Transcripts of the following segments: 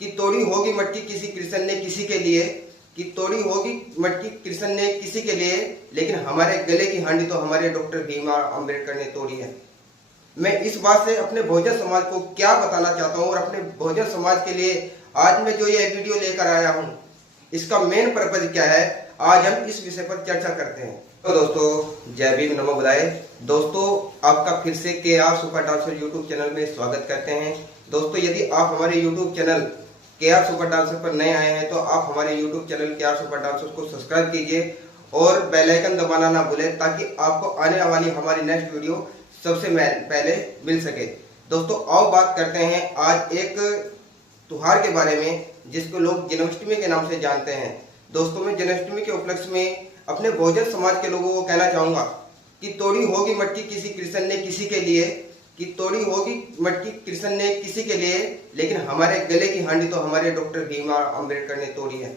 कि तोड़ी होगी मटकी किसी कृष्ण ने किसी के लिए, कि तोड़ी होगी मटकी कृष्ण ने किसी के लिए, लेकिन हमारे गले की हांडी तो हमारे डॉक्टर भीमराव अंबेडकर ने तोड़ी है। मैं इस बात से अपने बहुजन समाज को क्या बताना चाहता हूँ और अपने बहुजन समाज के लिए आज मैं जो ये वीडियो लेकर आया हूँ, इसका मेन पर्पज क्या है, आज हम इस विषय पर चर्चा करते हैं। तो दोस्तों, जय भीम, नमो बुधाय। दोस्तों, आपका फिर से KR super dancer YouTube channel में स्वागत करते हैं। दोस्तों, यदि आप हमारे YouTube channel KR super dancer पर नए आए हैं तो आप हमारे YouTube channel KR super dancer को सब्सक्राइब कीजिए और बेल आइकन दबाना ना भूलें, ताकि आपको आने वाली हमारी नेक्स्ट वीडियो सबसे पहले मिल सके। दोस्तों, आओ बात करते हैं आज एक त्योहार के बारे में जिसको लोग जन्माष्टमी के नाम से जानते हैं। दोस्तों, मैं जन्माष्टमी के उपलक्ष्य में अपने बहुजन समाज के लोगों को कहना चाहूंगा कि तोड़ी होगी मटकी किसी कृष्ण ने किसी के लिए, कि तोड़ी होगी मटकी कृष्ण ने किसी के लिए, लेकिन हमारे गले की हांडी तो हमारे डॉक्टर भीमराव अंबेडकर ने तोड़ी है।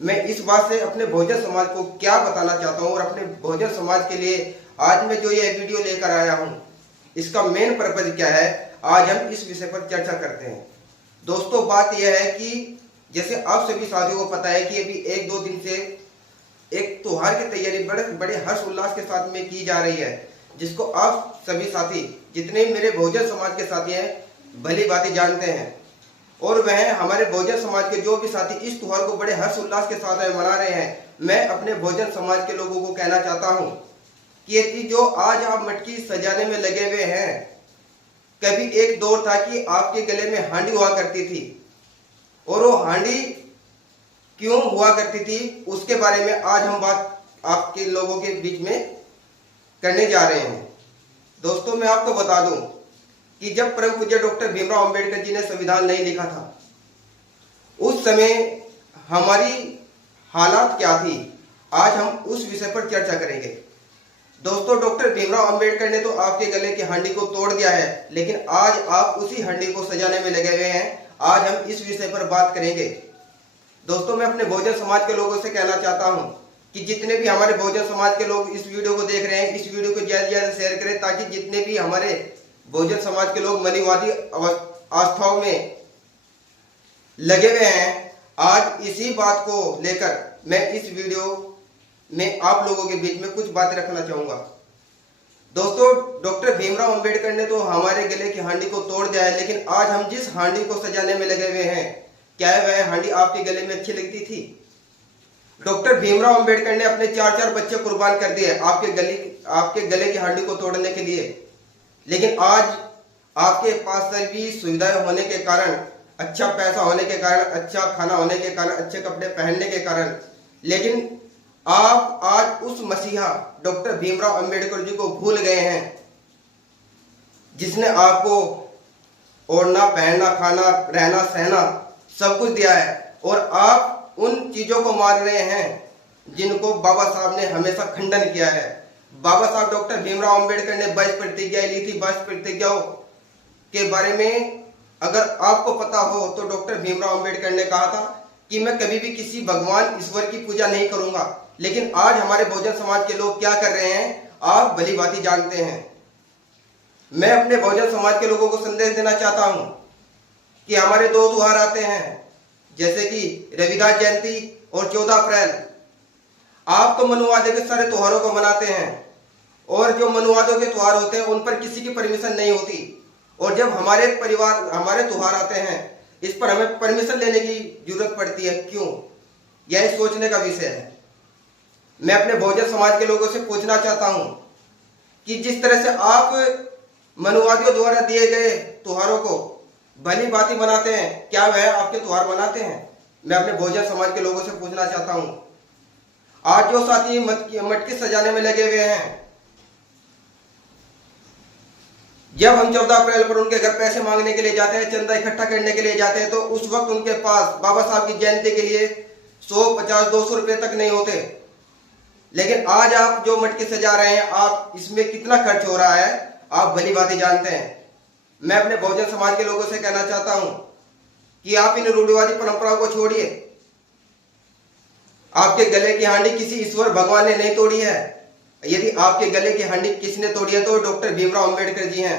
मैं इस बात से अपने बहुजन समाज को क्या बताना चाहता हूँ और अपने बहुजन समाज के लिए आज मैं जो ये वीडियो लेकर आया हूँ, इसका मेन पर्पज क्या है, आज हम इस विषय पर चर्चा करते हैं। दोस्तों, बात यह है कि जैसे आप सभी साथियों को पता है कि अभी 1-2 दिन से एक त्योहार की तैयारी बड़े हर्ष उल्लास के साथ में की जा रही है, जिसको आप सभी साथी, जितने मेरे बहुजन समाज के साथी हैं, भली बातें जानते हैं। और वह हमारे बहुजन समाज के जो भी साथी इस त्योहार को बड़े हर्ष उल्लास के साथ मना रहे हैं, मैं अपने बहुजन समाज के लोगों को कहना चाहता हूँ कि यदि जो आज आप मटकी सजाने में लगे हुए हैं, कभी एक दौर था कि आपके गले में हांडी हुआ करती थी, और वो हांडी क्यों हुआ करती थी उसके बारे में आज हम बात आपके लोगों के बीच में करने जा रहे हैं। दोस्तों, मैं आपको बता दूं कि जब परम पूज्य डॉक्टर भीमराव अंबेडकर जी ने संविधान नहीं लिखा था, उस समय हमारी हालात क्या थी, आज हम उस विषय पर चर्चा करेंगे। दोस्तों, डॉक्टर भीमराव अंबेडकर ने तो आपके गले की हांडी को तोड़ दिया है, लेकिन आज आप उसी हांडी को सजाने में लगे हुए हैं। आज हम इस विषय पर बात करेंगे। दोस्तों, मैं अपने बहुजन समाज के लोगों से कहना चाहता हूं कि जितने भी हमारे बहुजन समाज के लोग इस वीडियो को देख रहे हैं, इस वीडियो को ज्यादा से ज्यादा शेयर करें, ताकि जितने भी हमारे बहुजन समाज के लोग मनीवादी आस्थाओं में लगे हुए हैं, आज इसी बात को लेकर मैं इस वीडियो में आप लोगों के बीच में कुछ बातें रखना चाहूंगा। दोस्तों, डॉक्टर भीमराव अंबेडकर ने तो हमारे गले की हांडी को तोड़ दिया है, लेकिन आज हम जिस हांडी को सजाने में लगे हुए हैं, क्या वह हांडी आपके गले में अच्छी लगती थी? डॉक्टर भीमराव अंबेडकर ने अपने 4-4 बच्चे कुर्बान कर दिए आपके गले की हांडी को तोड़ने के लिए, लेकिन आज आपके पास सभी सुविधाएं होने के कारण, अच्छा पैसा होने के कारण, अच्छा खाना होने के कारण, अच्छे कपड़े पहनने के कारण, लेकिन आप आज उस मसीहा डॉक्टर भीमराव अंबेडकर जी को भूल गए हैं, जिसने आपको ओढ़ना, पहनना, खाना, रहना, सहना सब कुछ दिया है, और आप उन चीजों को मान रहे हैं जिनको बाबा साहब ने हमेशा खंडन किया है। बाबा साहब डॉक्टर भीमराव अंबेडकर ने 22 प्रतिज्ञाएं ली थी। 22 प्रतिज्ञाओं के बारे में अगर आपको पता हो तो डॉक्टर भीमराव अंबेडकर ने कहा था कि मैं कभी भी किसी भगवान ईश्वर की पूजा नहीं करूंगा, लेकिन आज हमारे बहुजन समाज के लोग क्या कर रहे हैं, आप भली भांति जानते हैं। मैं अपने बहुजन समाज के लोगों को संदेश देना चाहता हूं कि हमारे 2 त्योहार आते हैं, जैसे कि रविदास जयंती और 14 अप्रैल। आप तो मनुवादियों के सारे त्योहारों को मनाते हैं, और जो मनुवादियों के त्योहार होते हैं उन पर किसी की परमिशन नहीं होती, और जब हमारे त्योहार आते हैं, इस पर हमें परमिशन लेने की जरूरत पड़ती है। क्यों? यह सोचने का विषय है। मैं अपने बहुजन समाज के लोगों से पूछना चाहता हूं कि जिस तरह से आप मनुवादियों द्वारा दिए गए त्योहारों को भली भांति मनाते हैं, क्या वह आपके त्योहार मनाते हैं? मैं अपने बहुजन समाज के लोगों से पूछना चाहता हूं। आज जो साथी मटकी सजाने में लगे हुए हैं, जब हम 14 अप्रैल पर उनके घर पैसे मांगने के लिए जाते हैं, चंदा इकट्ठा करने के लिए जाते हैं, तो उस वक्त उनके पास बाबा साहब की जयंती के लिए 100, 50, 200 रुपए तक नहीं होते। लेकिन आज आप जो मटकी सजा रहे हैं, आप इसमें कितना खर्च हो रहा है, आप भली भांति जानते हैं। मैं अपने बहुजन समाज के लोगों से कहना चाहता हूं कि आप इन रूढ़िवादी परंपराओं को छोड़िए। आपके गले की हांडी किसी ईश्वर भगवान ने नहीं तोड़ी है। यदि आपके गले की हांडी किसने तोड़ी है तो डॉक्टर भीमराव अंबेडकर जी हैं।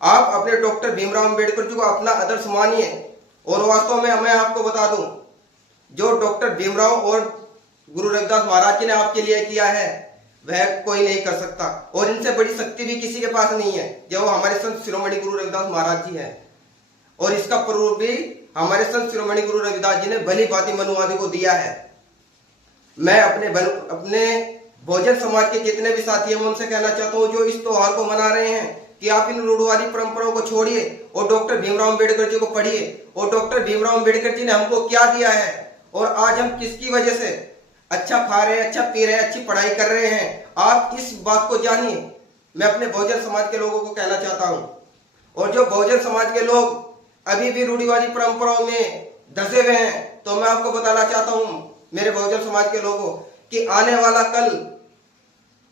आप अपने डॉक्टर भीमराव अंबेडकर जी को अपना आदर्श मानिए और वास्तव में मैं आपको बता दूं, जो डॉक्टर भीमराव और गुरु रविदास महाराज जी ने आपके लिए किया है वह कोई नहीं कर सकता, और इनसे बड़ी शक्ति भी किसी के पास नहीं है जो हमारे संत शिरोमणि गुरु रविदास महाराज जी हैं। और इसका प्रूफ भी हमारे संत शिरोमणि गुरु रविदास जी ने भली भांति मनुवादी को दिया है। मैं अपने बहुजन समाज के जितने भी साथी हैं उनसे कहना चाहता हूँ जो इस त्योहार को मना रहे हैं कि आप इन रूढ़वादी परंपराओं को छोड़िए और डॉक्टर भीमराव अंबेडकर जी को पढ़िए। और डॉक्टर भीमराव अंबेडकर जी ने हमको क्या दिया है और आज हम किसकी वजह से अच्छा खा रहे हैं, अच्छा पी रहे हैं, अच्छी पढ़ाई कर रहे हैं, आप इस बात को जानिए। मैं अपने बहुजन समाज के लोगों को कहना चाहता हूं। और जो बहुजन समाज के लोग अभी भी रूढ़िवादी परंपराओं में धंसे हुए हैं, तो मैं आपको बताना चाहता हूं मेरे बहुजन समाज के लोगों कि आने वाला कल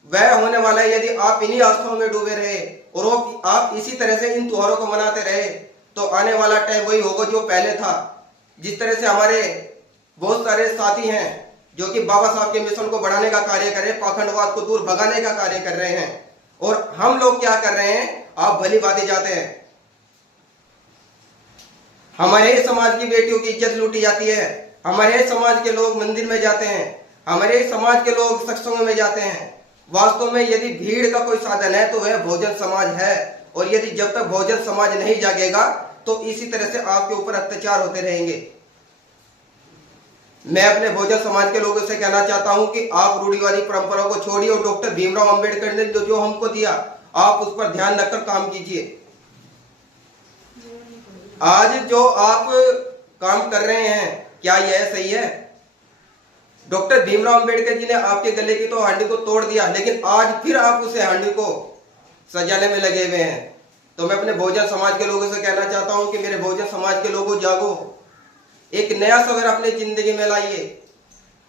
वह होने वाला है यदि आप इन्हीं आस्थाओं में डूबे रहे और आप इसी तरह से इन त्योहारों को मनाते रहे, तो आने वाला टाइम वही होगा जो पहले था। जिस तरह से हमारे बहुत सारे साथी हैं जो कि बाबा साहब के मिशन को बढ़ाने का कार्य कर रहे हैं, पाखंडवाद को दूर भगाने का कार्य कर रहे हैं, और हम लोग क्या कर रहे हैं, आप भली बातें जाते हैं। हमारे ही समाज की बेटियों की इज्जत लूटी जाती है, हमारे ही समाज के लोग मंदिर में जाते हैं, हमारे ही समाज के लोग सत्संगों में जाते हैं। वास्तव में यदि भीड़ का कोई साधन है तो वह बहुजन समाज है, और यदि जब तक बहुजन समाज नहीं जागेगा तो इसी तरह से आपके ऊपर अत्याचार होते रहेंगे। मैं अपने बहुजन समाज के लोगों से कहना चाहता हूं कि आप रूढ़िवादी परंपराओं को छोड़िए और डॉक्टर भीमराव अंबेडकर ने जो हमको दिया आप उस पर ध्यान रखकर काम कीजिए। आज जो आप काम कर रहे हैं क्या यह सही है? डॉक्टर भीमराव अंबेडकर जी ने आपके गले की तो हांडी को तोड़ दिया, लेकिन आज फिर आप उसे हांडी को सजाने में लगे हुए हैं। तो मैं अपने बहुजन समाज के लोगों से कहना चाहता हूं कि मेरे बहुजन समाज के लोगों जागो, एक नया सवेरा अपनी जिंदगी में लाइए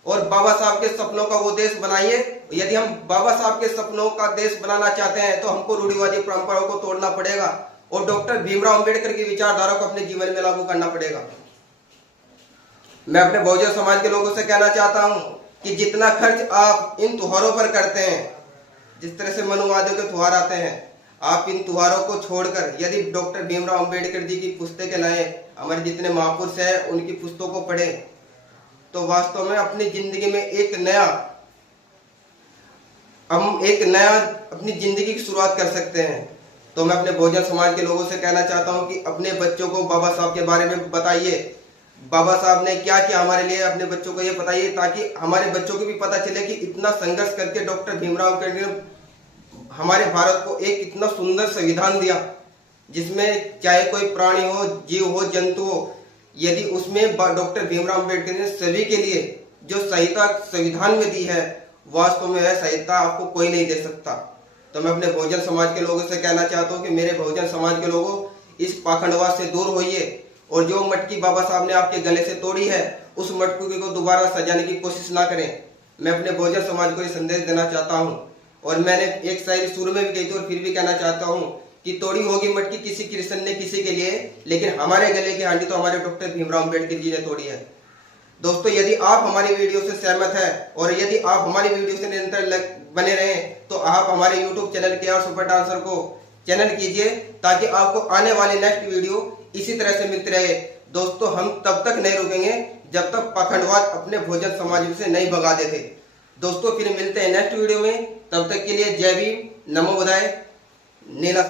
और बाबा साहब के सपनों का वो देश बनाइए। यदि हम बाबा साहब के सपनों का देश बनाना चाहते हैं तो हमको रूढ़िवादी परंपराओं को तोड़ना पड़ेगा और डॉक्टर भीमराव अंबेडकर की विचारधारा को अपने जीवन में लागू करना पड़ेगा। मैं अपने बहुजन समाज के लोगों से कहना चाहता हूं कि जितना खर्च आप इन त्योहारों पर करते हैं, जिस तरह से मनुवादियों के त्योहार आते हैं, आप इन त्योहारों को छोड़कर यदि डॉक्टर भीमराव अंबेडकर जी की पुस्तकें लाएं, हमारे जितने महापुरुष हैं उनकी पुस्तकों को पढ़ें, तो वास्तव में अपनी जिंदगी में एक नया अपनी जिंदगी की शुरुआत कर सकते हैं। तो मैं अपने बहुजन समाज के लोगों से कहना चाहता हूं कि अपने बच्चों को बाबा साहब के बारे में बताइए, बाबा साहब ने क्या किया हमारे लिए, अपने बच्चों को ये बताइए ताकि हमारे बच्चों को भी पता चले कि इतना संघर्ष करके डॉक्टर भीमराव अंबेडकर ने हमारे भारत को एक इतना सुंदर संविधान दिया जिसमें चाहे कोई प्राणी हो, जीव हो, जंतु हो, यदि उसमें डॉक्टर भीमराव अंबेडकर ने सभी के लिए जो संहिता संविधान में दी है, वास्तव में वह संहिता आपको कोई नहीं दे सकता। तो मैं अपने बहुजन समाज के लोगों से कहना चाहता हूँ कि मेरे बहुजन समाज के लोगों, इस पाखंडवाद से दूर होइए और जो मटकी बाबा साहब ने आपके गले से तोड़ी है उस मटकी को दोबारा सजाने की कोशिश ना करें। मैं अपने बहुजन समाज को ये संदेश देना चाहता हूँ, और मैंने एक शायरी शुरू में भी कही थी और फिर भी कहना चाहता हूँ कि तोड़ी होगी मटकी किसी कृष्ण ने किसी के लिए, लेकिन हमारे गले की हांडी तो हमारे डॉक्टर भीमराव अंबेडकर जी ने तोड़ी है। दोस्तों, यदि आप हमारी वीडियो से सहमत हैं और यदि आप हमारी वीडियो से निरंतर बने रहें तो आप हमारे YouTube चैनल के सुपर डांसर को चैनल कीजिए ताकि आपको आने वाली नेक्स्ट वीडियो इसी तरह से मिलती रहे। दोस्तों, हम तब तक नहीं रुकेंगे जब तक पाखंडवाद अपने बहुजन समाज से नहीं भगा देते। दोस्तों, फिर मिलते हैं नेक्स्ट वीडियो में, तब तक के लिए जय भीम, नमो बुद्धाय, नीला।